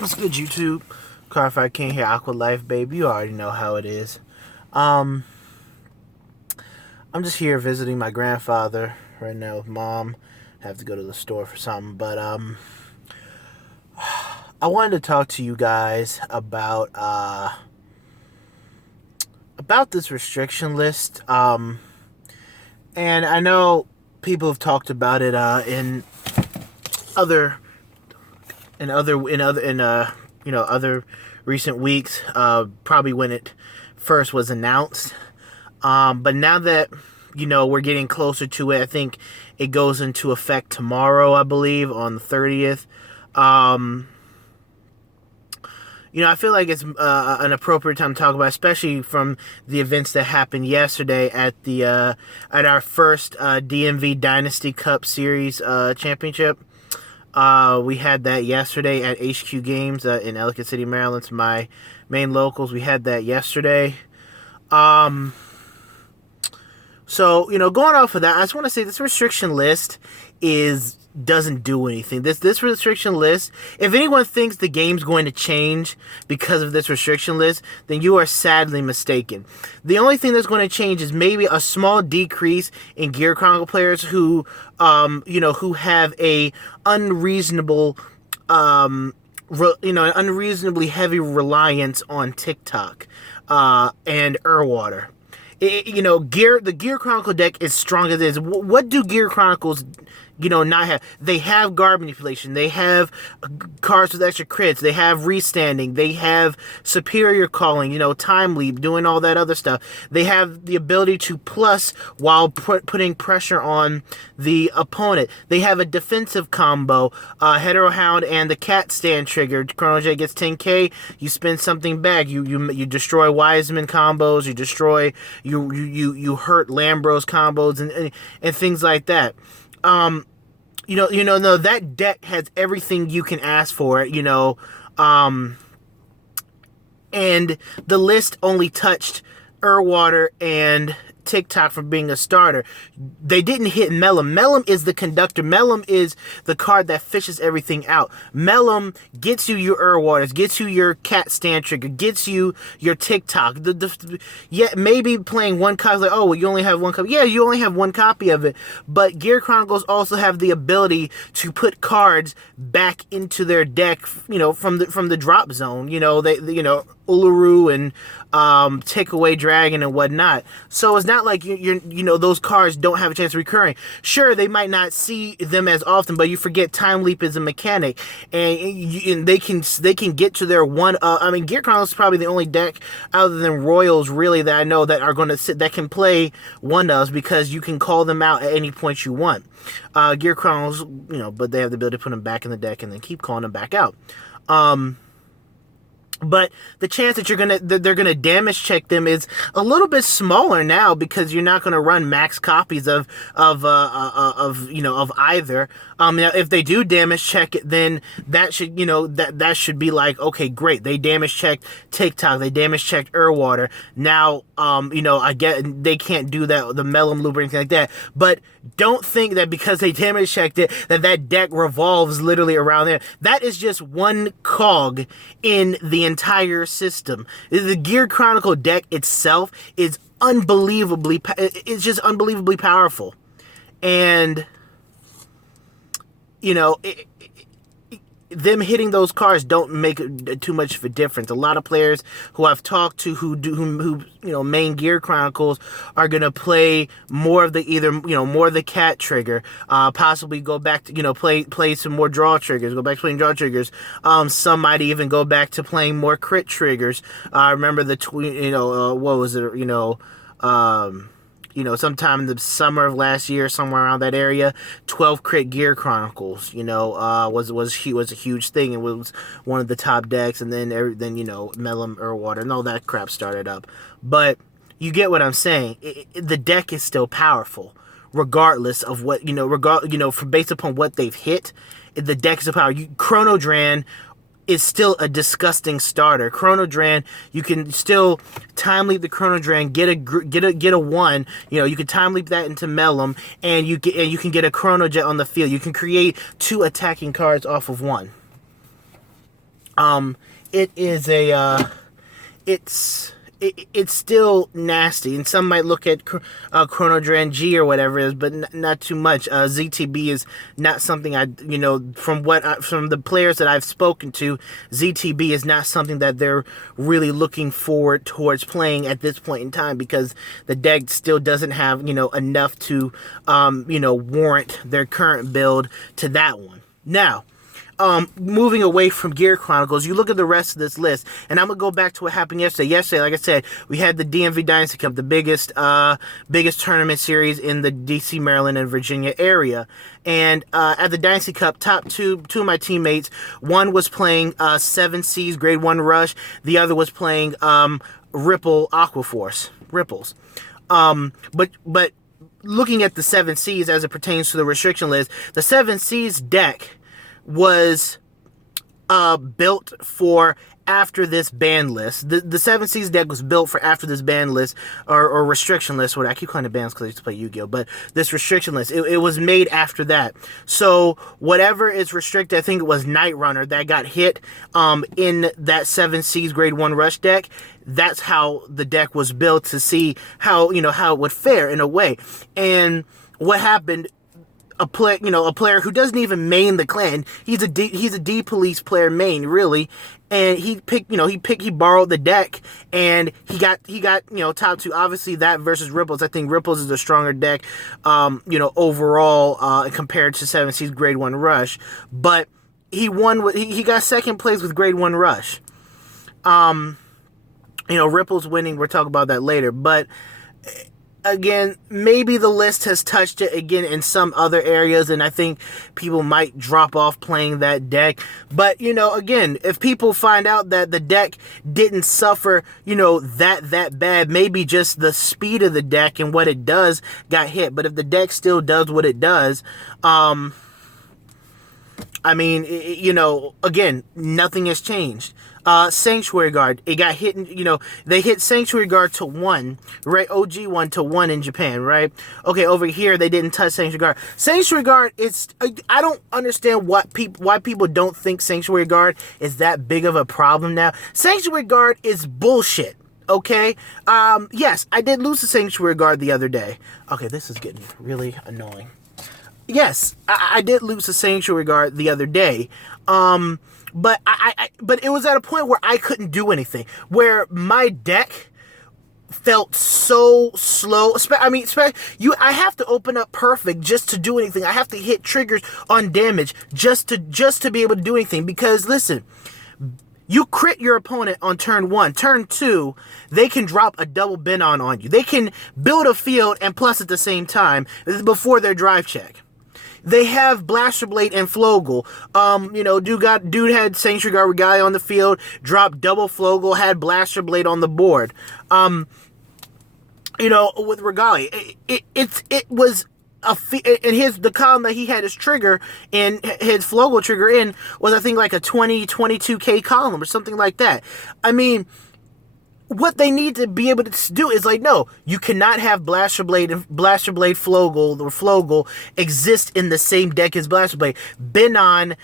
What's good, YouTube? Cardfight King here, AQUA Life Baby. You already know how it is. I'm just here visiting my grandfather right now with Mom. I have to go to the store for something, but I wanted to talk to you guys about this restriction list. And I know people have talked about it in other recent weeks, probably when it first was announced. But now that, we're getting closer to it, I think it goes into effect tomorrow, I believe, on the 30th. I feel like it's an appropriate time to talk about, especially from the events that happened yesterday at our first DMV Dynasty Cup Series championship. We had that yesterday at HQ Games in Ellicott City, Maryland. It's my main locals. We had that yesterday. So, going off of that, I just want to say this restriction list doesn't do anything. This restriction list, if anyone thinks the game's going to change because of this restriction list, then you are sadly mistaken. The only thing that's going to change is maybe a small decrease in Gear Chronicle players who have a unreasonable, an unreasonably heavy reliance on TikTok, and Urwater. The Gear Chronicle deck is strong as it is. What do Gear Chronicles, not have? They have guard manipulation. They have cards with extra crits. They have restanding. They have superior calling, time leap, doing all that other stuff. They have the ability to plus while putting pressure on the opponent. They have a defensive combo, Hetero Hound and the Cat Stand trigger. Chrono J gets 10k. You spin something back. You destroy Wiseman combos. You destroy you hurt Lambros combos and things like that. No, that deck has everything you can ask for it, and the list only touched Urwater and TikTok for being a starter. They didn't hit Mellum. Mellum is the conductor. Mellum is the card that fishes everything out. Mellum gets you your Urwaters, gets you your Cat Stand trigger, gets you your TikTok. Maybe playing one copy, like, oh, well, you only have one copy. Yeah, you only have one copy of it. But Gear Chronicles also have the ability to put cards back into their deck, from the drop zone. Uluru and Take Away Dragon and whatnot. So it's not like those cards don't have a chance of recurring. Sure, they might not see them as often, but you forget Time Leap is a mechanic, and they can get to their one. Gear Chronicles is probably the only deck other than Royals really that I know that are going to sit that can play one-ofs because you can call them out at any point you want. Gear Chronicles, but they have the ability to put them back in the deck and then keep calling them back out. But the chance that they're gonna damage check them is a little bit smaller now because you're not gonna run max copies of either. Now if they do damage check it, then that should that should be like, okay, great. They damage checked TikTok. They damage checked Urwater. Now I get they can't do that, the Mellum loop or anything like that. But don't think that because they damage checked it that deck revolves literally around there. That is just one cog in the entire system. The Gear Chronicle deck itself is it's just unbelievably powerful. And them hitting those cards don't make too much of a difference. A lot of players who I've talked to who main Gear Chronicles are gonna play more of the Cat trigger, possibly go back to play some more draw triggers, go back to playing draw triggers. Some might even go back to playing more crit triggers. I remember the tweet, what was it, sometime in the summer of last year, somewhere around that area, 12 crit Gear Chronicles, was a huge thing. It was one of the top decks, and then Mellum, Urwater, and all that crap started up. But you get what I'm saying. The deck is still powerful, regardless of what based upon what they've hit. The deck is still powerful. Chrono Dran is still a disgusting starter. Chrono Dran, you can still time leap the Chrono Dran, get a one. You can time leap that into Mellum, and you can get a Chrono Jet on the field. You can create 2 attacking cards off of one. It is it's still nasty, and some might look at Chronodran G or whatever it is, but not too much. ZTB is not something from the players that I've spoken to, ZTB is not something that they're really looking forward towards playing at this point in time, because the deck still doesn't have, enough to, warrant their current build to that one. Now, moving away from Gear Chronicles, you look at the rest of this list, and I'm gonna go back to what happened yesterday. Yesterday, like I said, we had the DMV Dynasty Cup, the biggest tournament series in the DC, Maryland, and Virginia area. And at the Dynasty Cup, top two of my teammates, one was playing 7 Seas Grade 1 Rush, the other was playing Ripple Aqua Force Ripples. But looking at the 7 Seas as it pertains to the restriction list, the 7 Seas deck was built for after this ban list. The 7 Seas deck was built for after this ban list or restriction list. What I keep calling it bans because I used to play Yu-Gi-Oh, but this restriction list, it was made after that. So whatever is restricted, I think it was Night Runner that got hit in that 7 Seas Grade 1 Rush deck. That's how the deck was built, to see how it would fare in a way. And what happened, a player who doesn't even main the clan. He's a D police player main, really, and he borrowed the deck, and he got top 2. Obviously, that versus Ripples. I think Ripples is a stronger deck, overall compared to 7 Seas Grade 1 Rush. But he won. He got second place with Grade 1 Rush. Ripples winning. We'll talk about that later, but. Again, maybe the list has touched it again in some other areas, and I think people might drop off playing that deck. But, again, if people find out that the deck didn't suffer, that bad, maybe just the speed of the deck and what it does got hit. But if the deck still does what it does, again, nothing has changed. Sanctuary Guard, it got hit, they hit Sanctuary Guard to 1, right? OG 1 to 1 in Japan, right? Okay, over here, they didn't touch Sanctuary Guard. Sanctuary Guard, I don't understand why people don't think Sanctuary Guard is that big of a problem now. Sanctuary Guard is bullshit. Okay? Yes, I did lose to Sanctuary Guard the other day. Okay, this is getting really annoying. Yes, I did lose to Sanctuary Guard the other day. But but it was at a point where I couldn't do anything, where my deck felt so slow. I have to open up perfect just to do anything. I have to hit triggers on damage just to be able to do anything. Because listen, you crit your opponent on turn 1. Turn 2, they can drop a double Benon on you. They can build a field and plus at the same time before their drive check. They have Blaster Blade and Flogel. Dude had Sanctuary Guard Regalia on the field, dropped double Flogel, had Blaster Blade on the board. With Regalia, it was the column that he had his trigger in, his Flogel trigger in, was I think like a 22K column or something like that. I mean, what they need to be able to do is no, you cannot have Blaster Blade Flogel exist in the same deck as Blaster Blade. Benon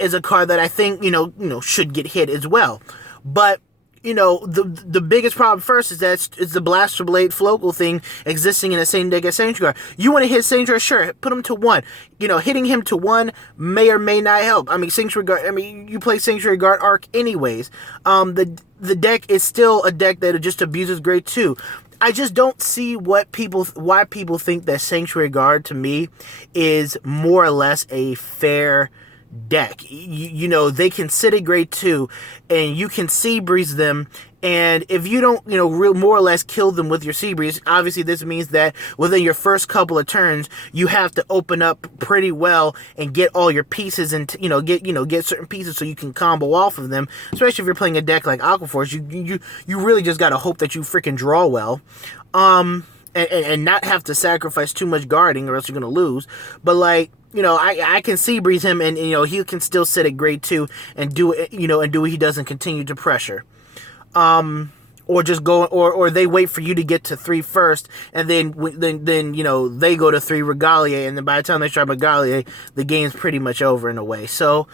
is a card that I think, should get hit as well. But, the biggest problem first is that it's the Blaster Blade Flogel thing existing in the same deck as Sanctuary Guard. You want to hit Sanctuary Guard? Sure, put him to 1. Hitting him to 1 may or may not help. Sanctuary Guard, you play Sanctuary Guard Arc anyways. The deck is still a deck that just abuses Grade 2. I just don't see why people think that Sanctuary Guard, to me, is more or less a fair deck. They can sit at Grade 2, and you can Sea Breeze them, and if you don't, more or less kill them with your Sea Breeze, obviously this means that within your first couple of turns, you have to open up pretty well and get all your pieces and, get certain pieces so you can combo off of them, especially if you're playing a deck like Aqua Force. You really just gotta hope that you freaking draw well. And not have to sacrifice too much guarding or else you're gonna lose. But I can Sea Breeze him, and he can still sit at Grade 2 and do it, and do what he does and continue to pressure. Or just go, or they wait for you to get to 3 first, and then they go to 3 Regalia, and then by the time they start Regalia, the game's pretty much over in a way. So,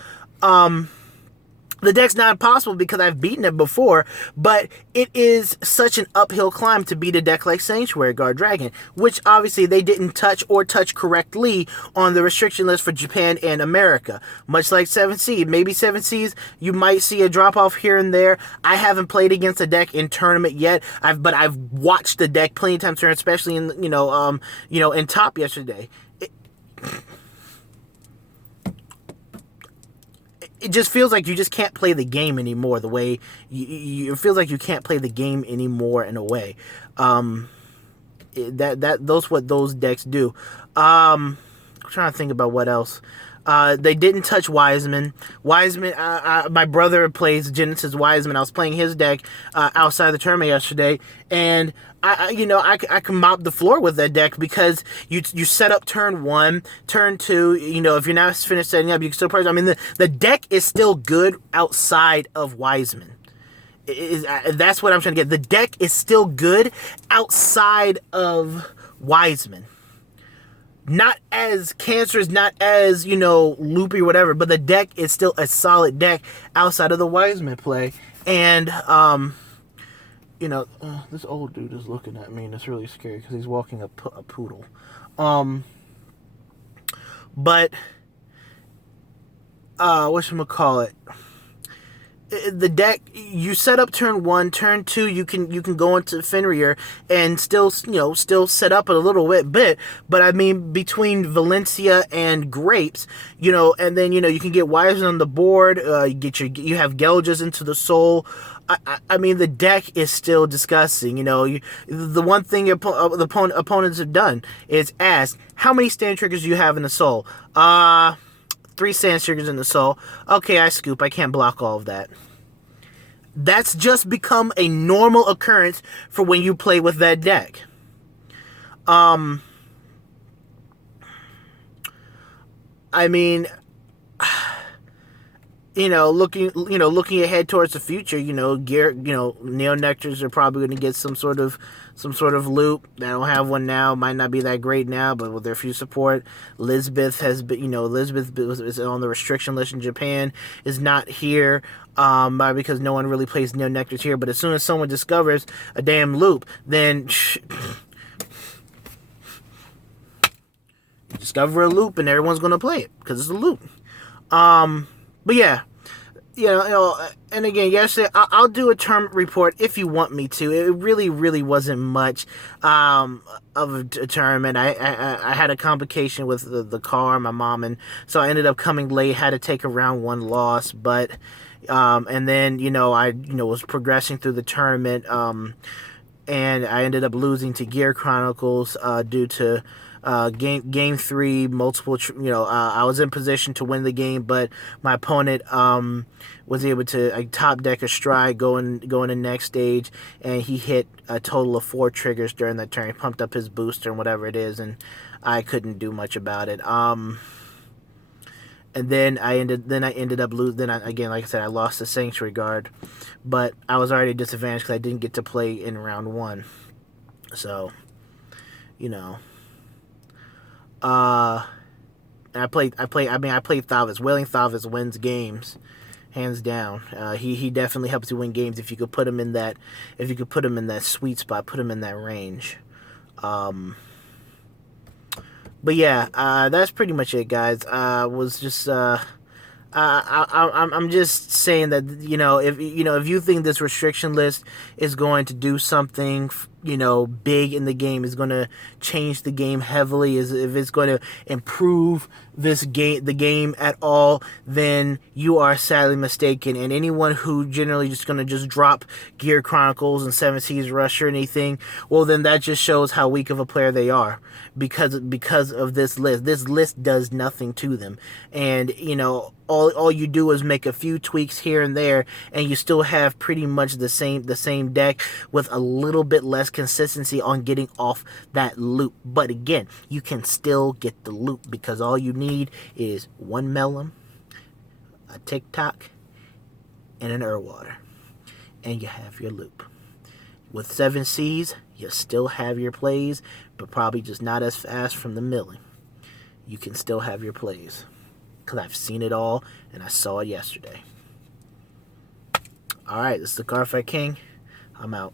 The deck's not impossible because I've beaten it before, but it is such an uphill climb to beat a deck like Sanctuary Guard Dragon, which obviously they didn't touch or touch correctly on the restriction list for Japan and America. Much like 7 Seed, maybe 7 Seeds, you might see a drop off here and there. I haven't played against a deck in tournament yet, but I've watched the deck plenty of times, especially in in Top yesterday. It just feels like you just can't play the game anymore the way it feels like you can't play the game anymore in a way. Those what those decks do. I'm trying to think about what else. They didn't touch Wiseman. My brother plays Genesis Wiseman. I was playing his deck outside the tournament yesterday, and I can mop the floor with that deck because you set up turn 1, turn 2. If you're not finished setting up, you can still play. I mean, the deck is still good outside of Wiseman. That's what I'm trying to get. The deck is still good outside of Wiseman. Not as cancerous, not as, loopy or whatever, but the deck is still a solid deck outside of the Wiseman play. And, this old dude is looking at me, and it's really scary because he's walking a poodle. But, whatchamacallit? The deck, you set up turn 1, turn 2, you can go into Fenrir and still set up a little bit, but I mean, between Valencia and Grapes, and then, you can get Wiseman on the board, you have Gelges into the Soul. I mean, the deck is still disgusting. The one thing the opponents have done is ask, how many stand triggers do you have in the Soul? 3 sand triggers in the Soul. Okay, I scoop. I can't block all of that. That's just become a normal occurrence for when you play with that deck. I mean, looking ahead towards the future, Neonectars are probably going to get some sort of loop. They don't have one now. Might not be that great now, but with their few support, Lisbeth has been, Lisbeth is on the restriction list in Japan, is not here, because no one really plays Neonectars here. But as soon as someone discovers a damn loop, then discover a loop and everyone's going to play it because it's a loop. But yeah, and again, yesterday, I'll do a tournament report if you want me to. It really, really wasn't much of a tournament. I had a complication with the car, my mom, and so I ended up coming late, had to take a round 1 loss, but, and then, I was progressing through the tournament, and I ended up losing to Gear Chronicles, due to game 3, multiple, I was in position to win the game, but my opponent was able to top deck a stride, go in the next stage, and he hit a total of 4 triggers during that turn. He pumped up his booster and whatever it is, and I couldn't do much about it. And then I ended up losing. Then again, like I said, I lost the Sanctuary Guard, but I was already disadvantaged because I didn't get to play in round 1. So, and I played Thavis. Wailing Thavis wins games, hands down. He definitely helps you win games if you could put him in that sweet spot, put him in that range. But yeah, that's pretty much it, guys. Was just I'm just saying that if you think this restriction list is going to do something big in the game, is going to change the game heavily, if it's going to improve the game at all, then you are sadly mistaken. And anyone who generally just going to just drop Gear Chronicles and 7 Seas Rush or anything, well, then that just shows how weak of a player they are because of this list. This list does nothing to them, and all you do is make a few tweaks here and there, and you still have pretty much the same deck with a little bit less consistency on getting off that loop. But again, you can still get the loop because all you need is 1 Melon, a TikTok, and an Urwater, and you have your loop. With 7 Seas, you still have your plays, but probably just not as fast from the milling. You can still have your plays, because I've seen it all, and I saw it yesterday. All right, this is the Cardfight King. I'm out.